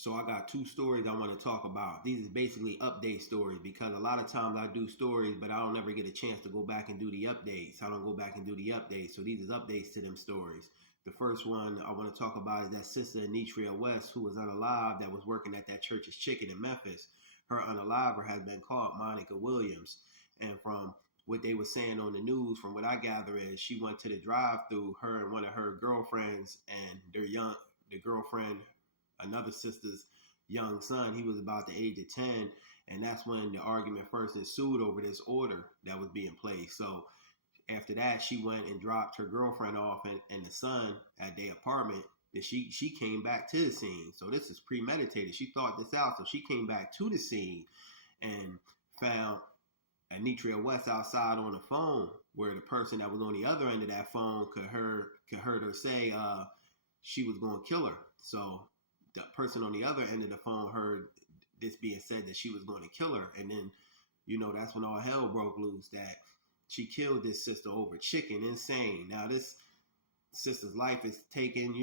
So I got two stories I want to talk about. These is basically update stories because a lot of times I do stories, but I don't ever get a chance to go back and do the updates. I don't go back and do the updates. So these is updates to them stories. The first one I want to talk about is that sister Anitria West, who was unalive, that was working at that church's chicken in Memphis. Her unaliver has been called Monica Williams. And from what they were saying on the news, from what I gather, is she went to the drive-through, her and one of her girlfriends, and the girlfriend, another sister's young son. He was about the age of 10, and that's when the argument first ensued over this order that was being placed. So after that, she went and dropped her girlfriend off and the son at their apartment. Then she came back to the scene. So this is premeditated. She thought this out. So she came back to the scene and found Anitria West outside on the phone, where the person that was on the other end of that phone could heard her say she was going to kill her. So the person on the other end of the phone heard this being said, that she was going to kill her. And then, that's when all hell broke loose, that she killed this sister over chicken. Insane. Now, this sister's life is taken.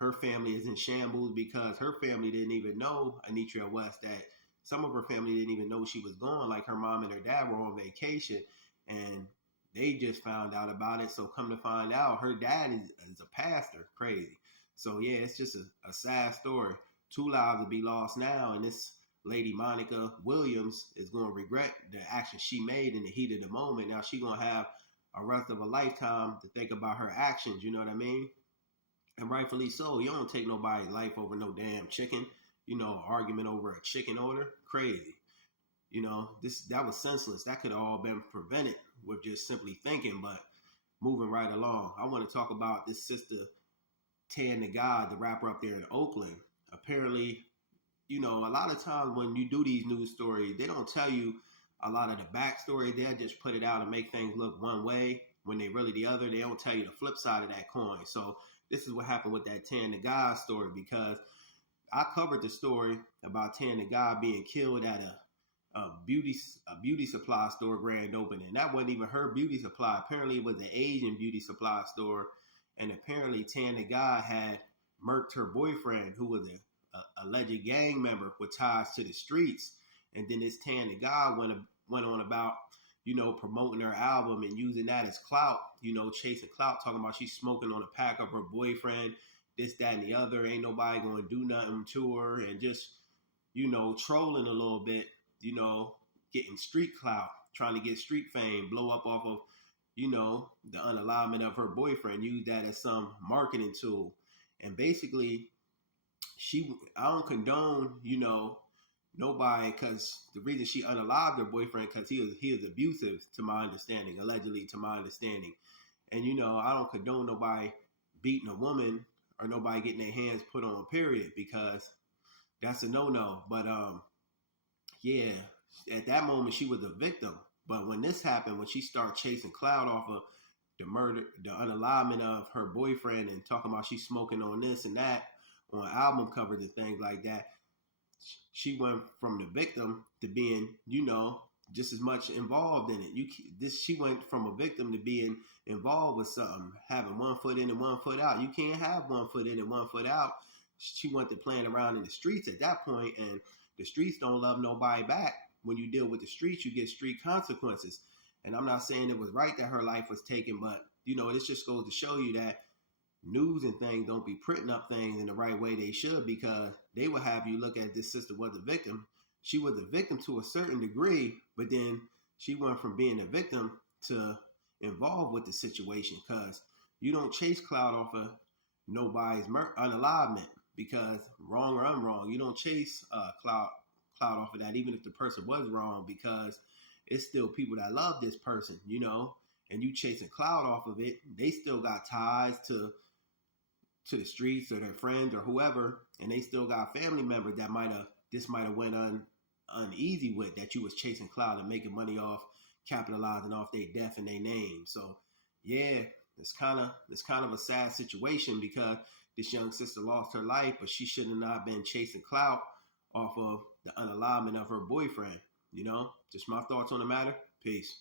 Her family is in shambles because her family didn't even know Anitria West, that some of her family didn't even know she was gone. Like her mom and her dad were on vacation and they just found out about it. So come to find out, her dad is a pastor. Crazy. So yeah, it's just a sad story. Two lives will be lost now, and this lady Monica Williams is going to regret the action she made in the heat of the moment. Now she's going to have a rest of a lifetime to think about her actions. You know what I mean? And rightfully so. You don't take nobody's life over no damn chicken. Argument over a chicken order. Crazy. That was senseless. That could have all been prevented with just simply thinking. But moving right along, I want to talk about this sister Tandagod, the rapper up there in Oakland. Apparently, a lot of times when you do these news stories, they don't tell you a lot of the backstory. They'll just put it out and make things look one way when they really the other. They don't tell you the flip side of that coin. So this is what happened with that Tandagod story, because I covered the story about Tandagod being killed at a beauty supply store grand opening. That wasn't even her beauty supply. Apparently it was an Asian beauty supply store. And apparently Tandagod had murked her boyfriend, who was a alleged gang member with ties to the streets. And then this Tandagod went on about, promoting her album and using that as clout, chasing clout, talking about she's smoking on a pack of her boyfriend, this, that, and the other. Ain't nobody going to do nothing to her, and just, trolling a little bit, getting street clout, trying to get street fame, blow up off of, the unalignment of her boyfriend, use that as some marketing tool. And basically, I don't condone, nobody, because the reason she unalived her boyfriend, because he is abusive, to my understanding, allegedly, to my understanding. And, I don't condone nobody beating a woman or nobody getting their hands put on, period, because that's a no-no. But, yeah, at that moment, she was a victim. But when this happened, when she started chasing clout off of the murder, the unalignment of her boyfriend, and talking about she's smoking on this and that on album covers and things like that, she went from the victim to being, just as much involved in it. She went from a victim to being involved with something, having one foot in and one foot out. You can't have one foot in and one foot out. She went to playing around in the streets at that point, and the streets don't love nobody back. When you deal with the streets, you get street consequences. And I'm not saying it was right that her life was taken, but, this just goes to show you that news and things don't be printing up things in the right way they should, because they will have you look at this sister was a victim. She was a victim to a certain degree, but then she went from being a victim to involved with the situation, because you don't chase clout off of nobody's unalivement, because wrong or unwrong, you don't chase clout off of that, even if the person was wrong, because it's still people that love this person, and you chasing clout off of it. They still got ties to the streets or their friends or whoever, and they still got family members that might have went uneasy with, that you was chasing clout and making money off, capitalizing off their death and their name. So yeah, it's kind of a sad situation, because this young sister lost her life, but she should have not been chasing clout off of the unalignment of her boyfriend. Just my thoughts on the matter. Peace.